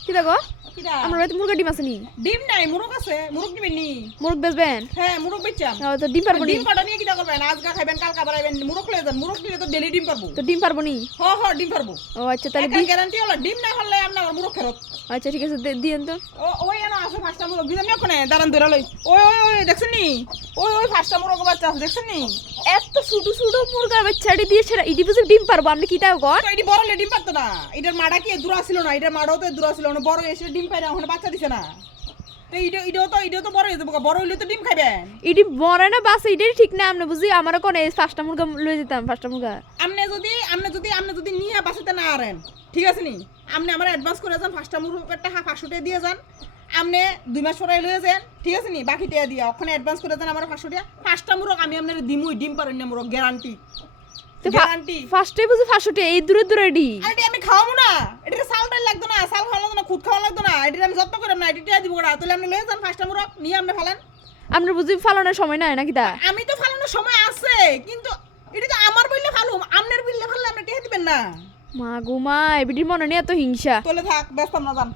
কি দেখো কিরা আমার বাড়িতে মুরগা ডিম আছে নি? ডিম নাই মুরগ আছে মুরগ দিবেন নি মুরগ বেচবেন? হ্যাঁ মুরগ বেচাম তো ডিম পারবো নি? ডিম কটা নিয়ে কিটা করবেন আজকা খাইবেন কালকা বাড়াইবেন মুরগ লয়ে যান মুরগ নিলে তো ডেলি ডিম পারবো তো ডিম পারবো নি? হ হ ডিম পারবো ও আচ্ছা তাহলে একটা গ্যারান্টি হলো ডিম না হলে আপনার মুরগ ফেরত আচ্ছা ঠিক আছে দিয়েন তো। ও ওই এনো আছে পাঁচটা মুরগ দিবেন না ওখানে দাঁড়ান ধরে লই ওই ওই ওই দেখছেন নি ওই পাঁচটা মুরগ বাচ্চা আছে দেখছেন নি এত ছোট ছোট মুরগা বাচ্চাটি দিয়ে ছেড়ে ইডি বুঝে ডিম পারবো আপনি কি তাও কর? তো এটি বড় হলে ডিম পারতো না এটার মাড়া কি দূরা ছিল না এটার মাড়াও তো দূরা ছিল না বড় এসে ডিম পাই না ওখানে বাচ্চা দিছে না তো ইডো তো বড় হয়ে যাবো বড় হইলে তো ডিম খাইবেন ইডি মরে না বাস এটাই ঠিক না আপনি বুঝি আমার কোন এই পাঁচটা মুরগা লয়ে যেতাম পাঁচটা মুরগা। আপনি যদি নিয়ে বাঁচাতে না আরেন ঠিক আছে নি আপনি আমার অ্যাডভান্স করে যান পাঁচটা মুরগটা 500 টাকা দিয়ে যান আপনি 2 মাস পরে লয়ে যান ঠিক আছে নি বাকি টাকা দিয়া ওখানে অ্যাডভান্স করে যান আমার 500 টাকা পাঁচটা মুরগ আমি আপনার দিমুই ডিম পারেন না মুরগ গ্যারান্টি গ্যারান্টি ফার্স্টে বুঝি 500 টাকা এই দূরে দূরে ডি আরে আমি খাওয়াবো না এটা সালটাই লাগতো না সাল খাওয়া লাগতো না খুদ খাওয়া লাগতো না এটা আমি যত্ন করে না এটা দিব না তাহলে আপনি লয়ে যান পাঁচটা মুরগ নিয়ে আপনি ফেলেন আপনার বুঝি ফালানোর সময় নাই নাকি তা? আমি তো ফালানোর সময় আছে কিন্তু এটা তো আমার বললে ফালুম আপনার বললে ফাললে আপনি টেহা দিবেন না মা গো মা এবিটির মনে নেই এত হিংসা। তোলে থাক ব্যস্ত না যান